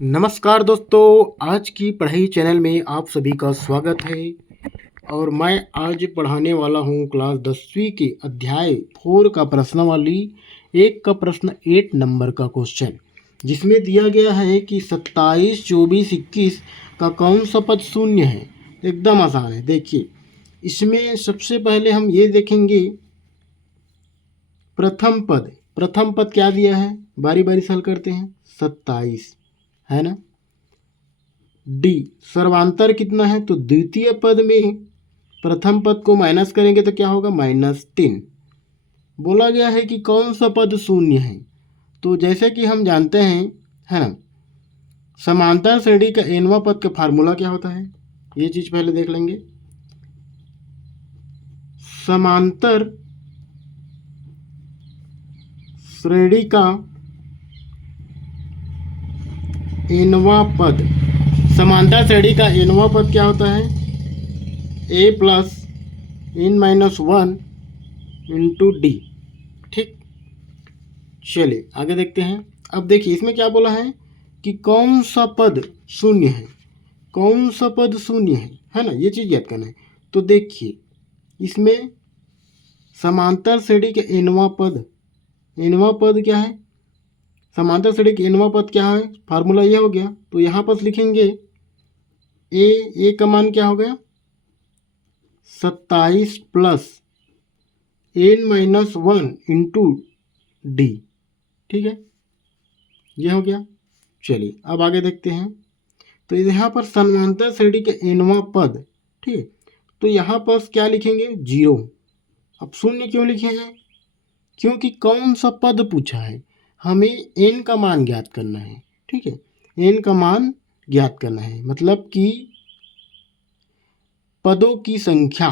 नमस्कार दोस्तों, आज की पढ़ाई चैनल में आप सभी का स्वागत है। और मैं आज पढ़ाने वाला हूँ क्लास 10वीं के अध्याय 4 का प्रश्नावली 1 का प्रश्न 8 नंबर का क्वेश्चन, जिसमें दिया गया है कि 27, 24, 21 का कौन सा पद शून्य है। एकदम आसान है। देखिए, इसमें सबसे पहले हम ये देखेंगे प्रथम पद क्या दिया है, बारी बारी से हल करते हैं। 27 है ना। डी सर्वांतर कितना है, तो द्वितीय पद में प्रथम पद को माइनस करेंगे तो क्या होगा, -3। बोला गया है कि कौन सा पद शून्य है, तो जैसे कि हम जानते हैं, है ना, समांतर श्रेणी का nवां पद का फार्मूला क्या होता है, ये चीज पहले देख लेंगे। समांतर श्रेणी का nवां पद, समांतर श्रेणी का nवां पद क्या होता है, a plus n-1 into D. ठीक, चलिए आगे देखते हैं। अब देखिए इसमें क्या बोला है कि कौन सा पद शून्य है, कौन सा पद शून्य है ना, ये चीज़ याद करना है। तो देखिए इसमें समांतर श्रेणी के nवां पद क्या है, समांतर श्रेणी के nवां पद क्या है, फार्मूला ये हो गया। तो यहाँ पर लिखेंगे ए का मान क्या हो गया, 27 प्लस n-1 इंटू डी। ठीक है, ये हो गया। चलिए अब आगे देखते हैं। तो यहाँ पर समांतर श्रेणी के nवां पद, ठीक है, तो यहाँ पर क्या लिखेंगे, 0। अब शून्य क्यों लिखे हैं, क्योंकि कौन सा पद पूछा है, हमें n का मान ज्ञात करना है। ठीक है, n का मान ज्ञात करना है, मतलब कि पदों की संख्या,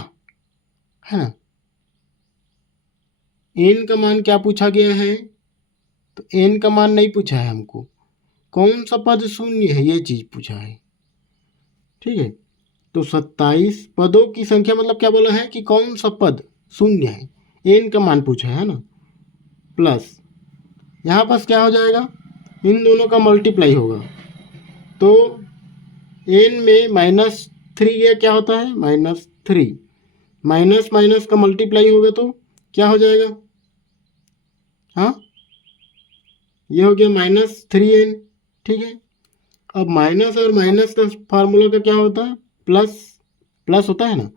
है ना। n का मान क्या पूछा गया है, तो n का मान नहीं पूछा है हमको, कौन सा पद शून्य है ये चीज पूछा है। ठीक है, तो 27 पदों की संख्या मतलब क्या बोला है कि कौन सा पद शून्य है, n का मान पूछा है ना, प्लस यहाँ पर क्या हो जाएगा, इन दोनों का मल्टीप्लाई होगा। तो n में -3 क्या होता है, -3, माइनस माइनस का मल्टीप्लाई होगा तो क्या हो जाएगा, हाँ ये हो गया -3n। ठीक है, अब माइनस और माइनस का फार्मूला का क्या होता है, प्लस होता है ना,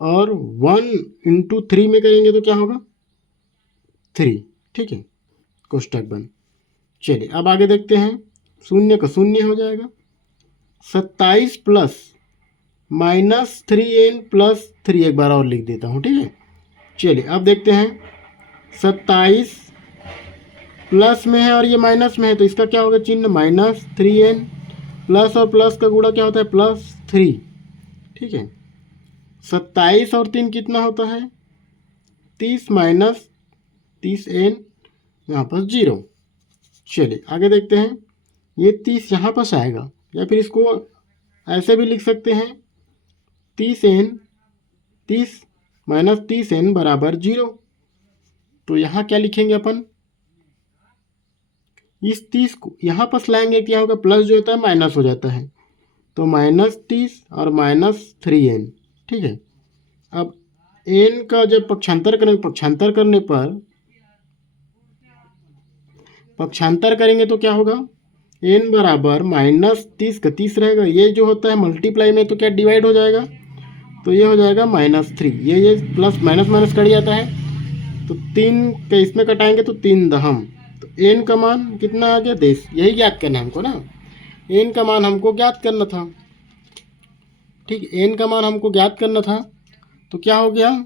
और 1 इंटू 3 में करेंगे तो क्या होगा, 3। ठीक है, कोष्टक बंद। चलिए अब आगे देखते हैं, शून्य का शून्य हो जाएगा, 27 प्लस -3n प्लस 3, एक बार और लिख देता हूँ। ठीक है, चलिए अब देखते हैं, 27 प्लस में है और ये माइनस में है, तो इसका क्या होगा चिन्ह, -3n, प्लस और प्लस का गुणा क्या होता है, +3। ठीक है, 27 और 3 कितना होता है, 30 माइनस 30n, यहाँ पर 0। चलिए आगे देखते हैं, ये 30 यहाँ पर आएगा, या फिर इसको ऐसे भी लिख सकते हैं, 30 माइनस 30n बराबर 0। तो यहाँ क्या लिखेंगे अपन, इस 30 को यहाँ पर लाएंगे, क्या होगा, प्लस जो होता है माइनस हो जाता है, तो -30 और -3n। ठीक है, अब n का जब पक्षांतर करेंगे तो क्या होगा, n बराबर -30 का 30 रहेगा, ये जो होता है मल्टीप्लाई में तो क्या डिवाइड हो जाएगा, तो ये हो जाएगा -3, ये प्लस माइनस माइनस कट जाता है, तो 3 का इसमें कटाएंगे तो 3 दहम, तो n का मान कितना आ गया, देश यही ज्ञात करना है हमको ना, n का मान हमको ज्ञात करना था। ठीक, n का मान हमको ज्ञात करना था, तो क्या हो गया,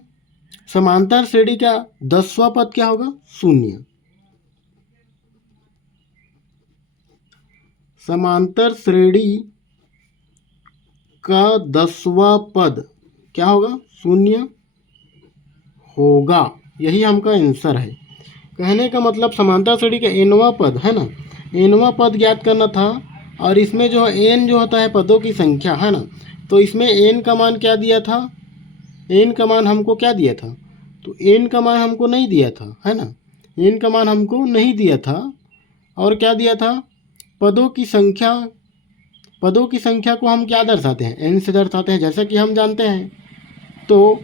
समांतर श्रेणी का 10वां पद क्या होगा, शून्य। समांतर श्रेणी का 10वां पद क्या होगा, शून्य होगा, यही हमका आंसर है। कहने का मतलब समांतर श्रेणी का nवां पद है ना, nवां पद ज्ञात करना था, और इसमें जो n जो होता है पदों की संख्या, है ना, तो इसमें n का मान क्या दिया था, n का मान हमको क्या दिया था, तो n का मान हमको नहीं दिया था, है ना, n का मान हमको नहीं दिया था, और क्या दिया था, पदों की संख्या को हम क्या दर्शाते हैं, n से दर्शाते हैं, जैसा कि हम जानते हैं। तो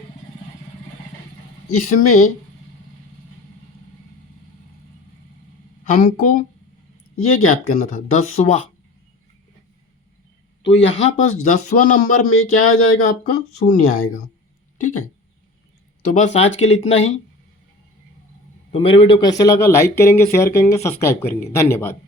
इसमें हमको ये ज्ञात करना था 10वां। तो यहाँ पर 10वां नंबर में क्या आ जाएगा, आपका 0 आएगा। ठीक है, तो बस आज के लिए इतना ही। तो मेरे वीडियो कैसे लगा, लाइक करेंगे, शेयर करेंगे, सब्सक्राइब करेंगे। धन्यवाद।